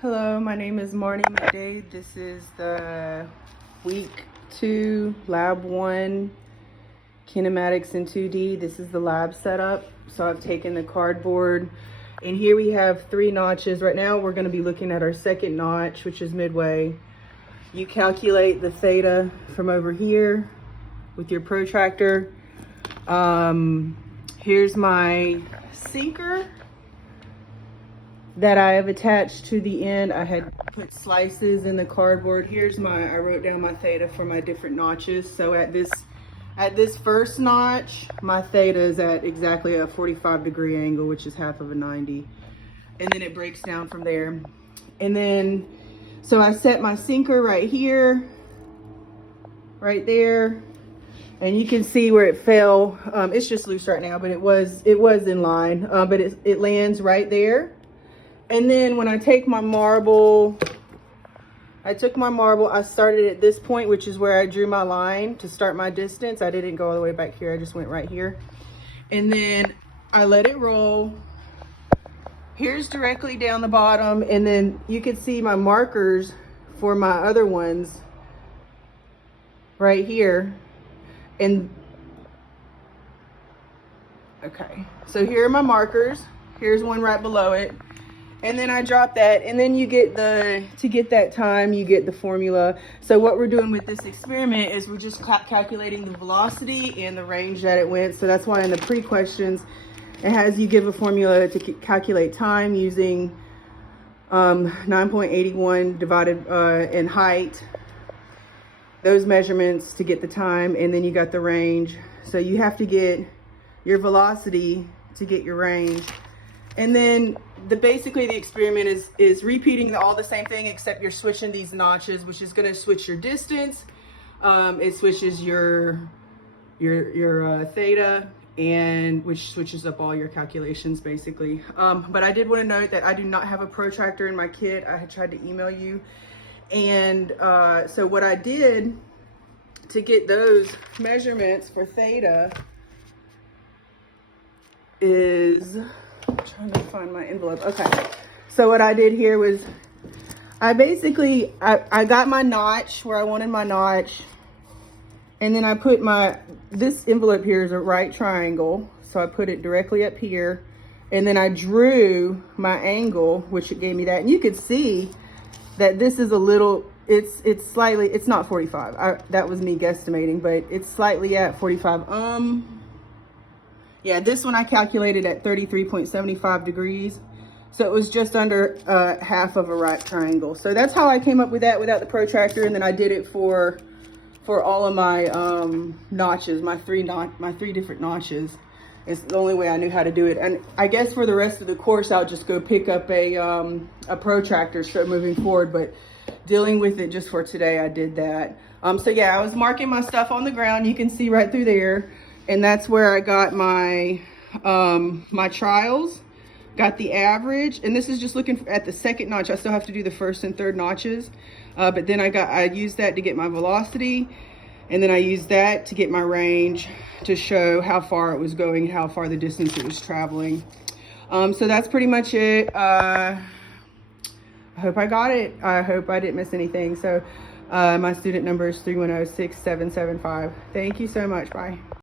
Hello, my name is Marnie McDade. This is the week 2, lab 1, Kinematics in 2D. This is the lab setup. So I've taken the cardboard and here we have 3 notches. Right now we're going to be looking at our second notch, which is midway. You calculate the theta from over here with your protractor. Here's my sinker that I have attached to the end. I had put slices in the cardboard. Here's I wrote down my theta for my different notches. So at this first notch, my theta is at exactly a 45-degree angle, which is half of a 90. And then it breaks down from there. And then, so I set my sinker right here, right there. And you can see where it fell. It's just loose right now, but it was in line, but it lands right there. And then when I take my marble, I started at this point, which is where I drew my line to start my distance. I didn't go all the way back here. I just went right here. And then I let it roll. Here's directly down the bottom. And then you can see my markers for my other ones right here. And okay, so here are my markers. Here's one right below it. And then I drop that, and then you get to get that time, you get the formula. So what we're doing with this experiment is we're just calculating the velocity and the range that it went. So that's why in the pre-questions, it has you give a formula to calculate time using 9.81 divided in height, those measurements to get the time, and then you got the range. So you have to get your velocity to get your range. And then basically the experiment is repeating all the same thing, except you're switching these notches, which is going to switch your distance. It switches your theta, and which switches up all your calculations basically. But I did want to note that I do not have a protractor in my kit. I had tried to email you. And so what I did to get those measurements for theta is, I'm trying to find my envelope. Okay, so what I did here was I got my notch where I wanted my notch, and then I put this envelope here is a right triangle, so I put it directly up here, and then I drew my angle, which it gave me that. And you could see that this is a little, it's slightly, it's not 45. That was me guesstimating, but it's slightly at 45. Yeah, this one I calculated at 33.75 degrees. So it was just under half of a right triangle. So that's how I came up with that without the protractor. And then I did it for all of my notches, my three different notches. It's the only way I knew how to do it. And I guess for the rest of the course, I'll just go pick up a protractor, start moving forward. But dealing with it just for today, I did that. So yeah, I was marking my stuff on the ground. You can see right through there. And that's where I got my my trials, got the average. And this is just looking at the second notch. I still have to do the first and third notches. But then I used that to get my velocity. And then I used that to get my range to show how far it was going and how far the distance it was traveling. So that's pretty much it. I hope I got it. I hope I didn't miss anything. So my student number is 310-6775. Thank you so much. Bye.